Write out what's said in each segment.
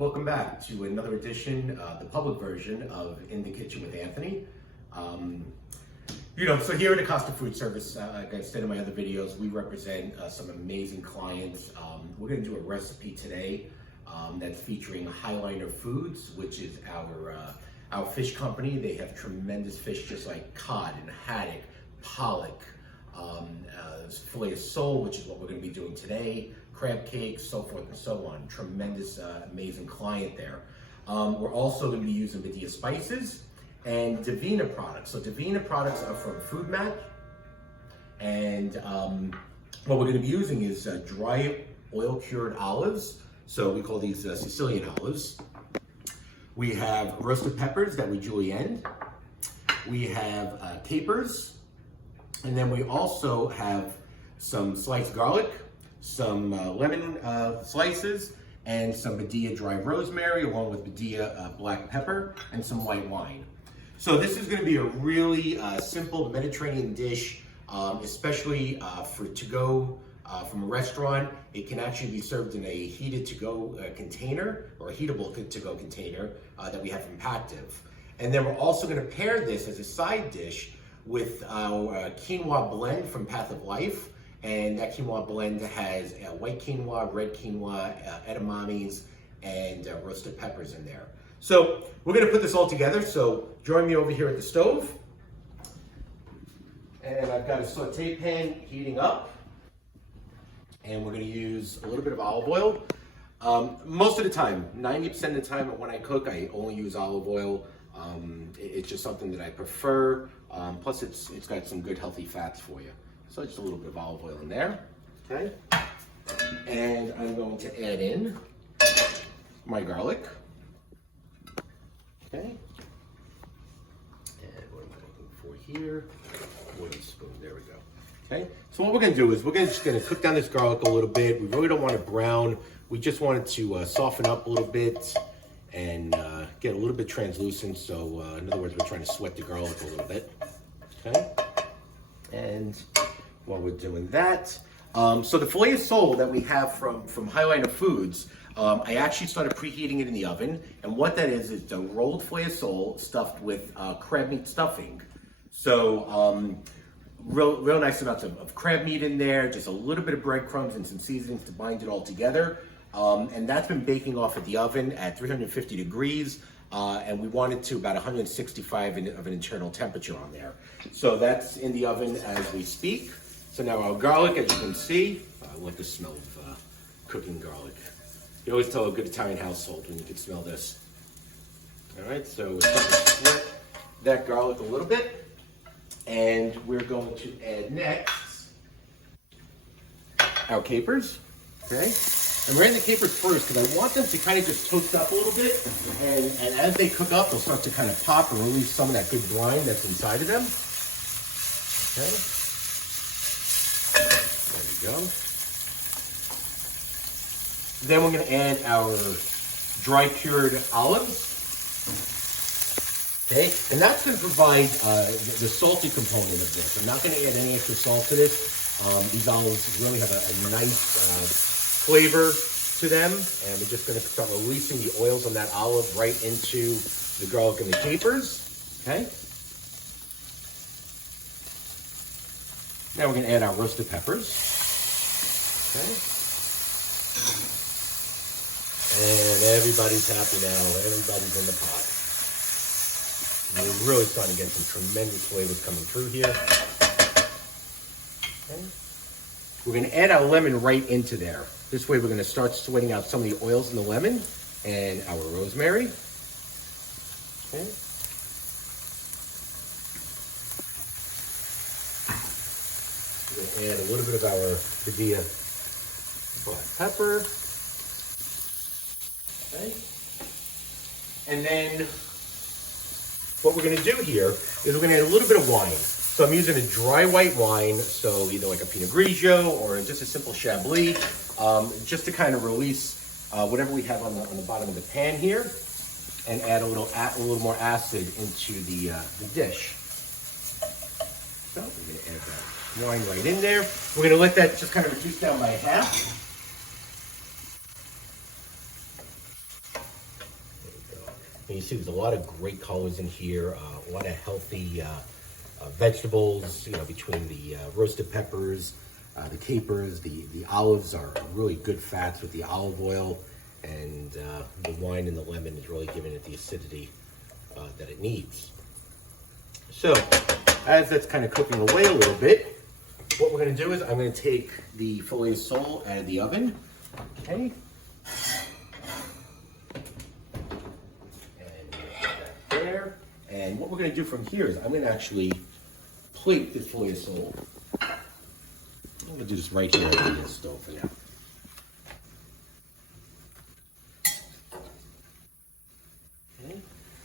Welcome back to another edition, the public version of In the Kitchen with Anthony. So here at Acosta Food Service, like I said in my other videos, we represent some amazing clients. We're going to do a recipe today that's featuring Highliner Foods, which is our fish company. They have tremendous fish just like cod and haddock, pollock, filet of sole, which is what we're going to be doing today, crab cakes, so forth and so on. Tremendous, amazing client there. We're also going to be using Medea spices and Divina products. So Divina products are from Food Match, and what we're going to be using is dry oil-cured olives. So we call these Sicilian olives. We have roasted peppers that we julienne. We have capers, and then we also have some sliced garlic, some lemon slices, and some Medea dry rosemary, along with Medea black pepper, and some white wine. So this is going to be a really simple Mediterranean dish, especially for to-go from a restaurant. It can actually be served in a heated to-go container, or a heatable to-go container that we have from Pactiv. And then we're also going to pair this as a side dish with our quinoa blend from Path of Life. And that quinoa blend has white quinoa, red quinoa, edamames, and roasted peppers in there. So we're going to put this all together. So join me over here at the stove. And I've got a saute pan heating up. And we're going to use a little bit of olive oil. Most of the time, 90% of the time when I cook, I only use olive oil. It's just something that I prefer. Plus it's got some good healthy fats for you. So just a little bit of olive oil in there, okay? And I'm going to add in my garlic, okay? And what am I looking for here? 1 spoon, there we go. Okay, so what we're gonna do is we're just gonna cook down this garlic a little bit. We really don't want it brown. We just want it to soften up a little bit and get a little bit translucent. So in other words, we're trying to sweat the garlic a little bit, okay? And while we're doing that, so the filet of sole that we have from Highliner Foods, I actually started preheating it in the oven, and what that is the rolled filet of sole stuffed with crab meat stuffing. So real nice amounts of crab meat in there, just a little bit of breadcrumbs and some seasonings to bind it all together, and that's been baking off at the oven at 350 degrees. And we want it to about 165 of an internal temperature on there. So that's in the oven as we speak. So now our garlic, as you can see, I like the smell of cooking garlic. You always tell a good Italian household when you can smell this. All right, so we're starting to sweat that garlic a little bit. And we're going to add next our capers, okay? And we're adding the capers first because I want them to kind of just toast up a little bit. And as they cook up, they'll start to kind of pop and release some of that good brine that's inside of them. Okay. There we go. Then we're going to add our dry cured olives. Okay. And that's going to provide the salty component of this. I'm not going to add any extra salt to this. These olives really have a nice flavor to them, and we're just going to start releasing the oils on that olive right into the garlic and the capers. Okay. Now we're going to add our roasted peppers. Okay. And everybody's happy now. Everybody's in the pot. And we're really starting to get some tremendous flavors coming through here. Okay. We're going to add our lemon right into there. This way we're going to start sweating out some of the oils in the lemon and our rosemary. Okay. We're going to add a little bit of our Medea black pepper. Okay. And then what we're going to do here is we're going to add a little bit of wine. So I'm using a dry white wine, so either like a Pinot Grigio or just a simple Chablis, just to kind of release whatever we have on the bottom of the pan here, and add a little more acid into the dish. So we're going to add that wine right in there. We're going to let that just kind of reduce down by half. And you see there's a lot of great colors in here, a lot of healthy vegetables, you know, between the roasted peppers, the capers, the olives are really good fats with the olive oil, and the wine and the lemon is really giving it the acidity that it needs. So as that's kind of cooking away a little bit, what we're going to do is I'm going to take the filet of sole out of the oven, okay? And put that there. And what we're going to do from here is I'm going to actually plate this filet of sole. I'm going to do this right here on the stove for now. Okay.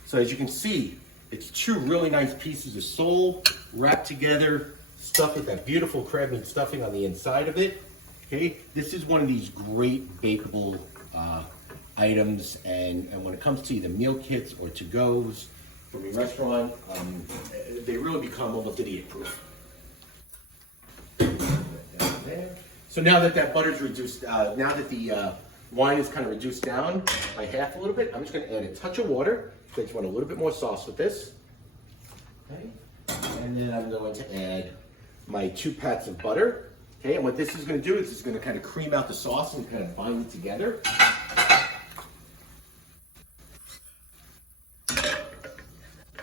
So as you can see, it's two really nice pieces of sole wrapped together, stuffed with that beautiful crab meat stuffing on the inside of it. Okay, this is one of these great bakeable items, and when it comes to either meal kits or to-goes from your restaurant, they really become almost idiot proof. So now that that butter's reduced, now that the wine is kind of reduced down by half a little bit, I'm just going to add a touch of water. I just want a little bit more sauce with this. Okay. And then I'm going to add my 2 pats of butter. Okay, and what this is going to do is it's going to kind of cream out the sauce and kind of bind it together.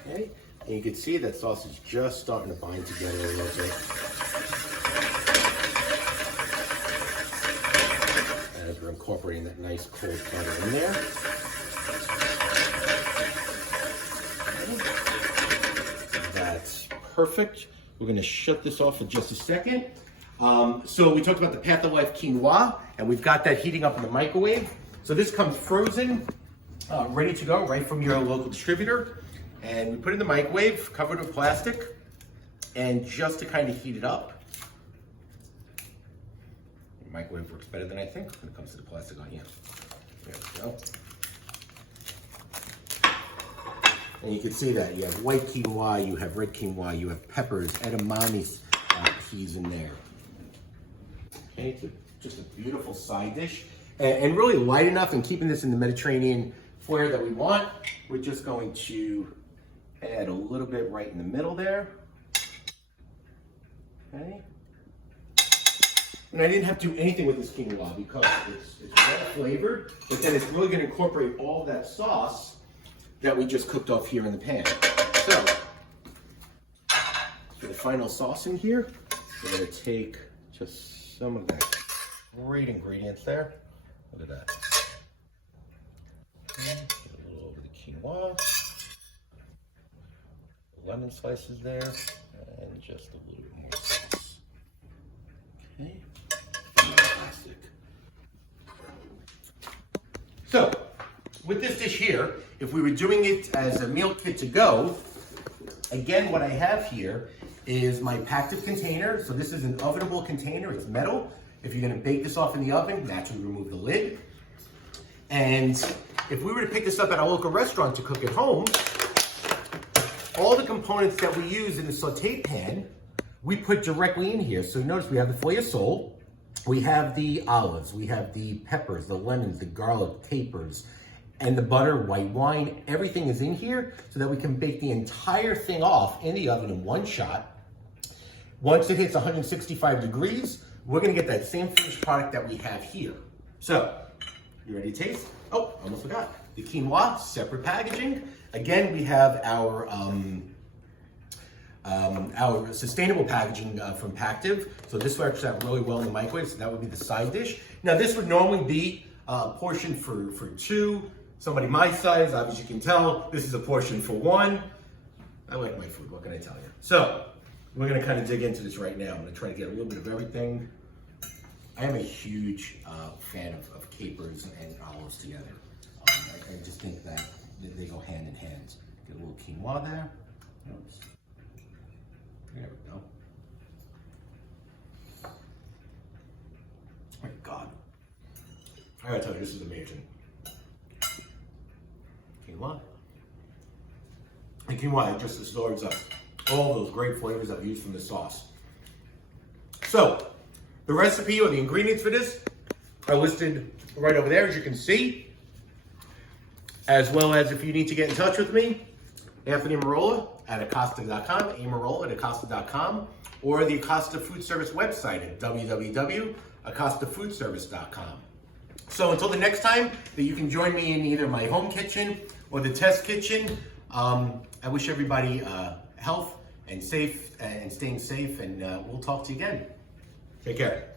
Okay, and you can see that sauce is just starting to bind together a little bit. As we're incorporating that nice cold butter in there. That's perfect. We're going to shut this off for just a second. So we talked about the Path of Life quinoa, and we've got that heating up in the microwave. So this comes frozen, ready to go right from your local distributor. And we put it in the microwave, covered with plastic, and just to kind of heat it up. The microwave works better than I think when it comes to the plastic on here. There we go. And you can see that you have white quinoa, you have red quinoa, you have peppers, edamame peas in there. Okay, it's just a beautiful side dish. And really light enough, and keeping this in the Mediterranean flair that we want. We're just going to add a little bit right in the middle there. Okay. And I didn't have to do anything with this quinoa because it's well flavored, but then it's really going to incorporate all that sauce that we just cooked off here in the pan. So, for the final sauce in here, we're going to take just some of that great ingredients there. Look at that. Okay, get a little over the quinoa, lemon slices there, and just a little bit more sauce. Okay, fantastic. So, with this dish here, if we were doing it as a meal kit to go, again, what I have here is my Pactive container. So this is an ovenable container, it's metal. If you're gonna bake this off in the oven, naturally remove the lid. And if we were to pick this up at a local restaurant to cook at home, all the components that we use in the saute pan, we put directly in here. So notice we have the filet of sole, we have the olives, we have the peppers, the lemons, the garlic, capers, and the butter, white wine. Everything is in here so that we can bake the entire thing off in the oven in one shot. Once it hits 165 degrees, we're gonna get that same finished product that we have here. So, you ready to taste? Oh, almost forgot. The quinoa, separate packaging. Again, we have our sustainable packaging from Pactive. So this works out really well in the microwave, so that would be the side dish. Now this would normally be a portion for 2. Somebody my size, obviously you can tell, this is a portion for 1. I like my food, what can I tell you? So, we're gonna kind of dig into this right now. I'm gonna try to get a little bit of everything. I am a huge fan of capers and olives together. I just think that they go hand in hand. Get a little quinoa there. Oops. There we go. Oh my God. I gotta tell you, this is amazing. Quinoa. And quinoa just absorbs up all those great flavors that we use from the sauce. So, the recipe or the ingredients for this are listed right over there, as you can see. As well as if you need to get in touch with me, Anthony Marola at Acosta.com, Amarola at Acosta.com, or the Acosta Food Service website at www.acostafoodservice.com. So until the next time that you can join me in either my home kitchen or the test kitchen, I wish everybody health and safe and staying safe, and we'll talk to you again. Take care.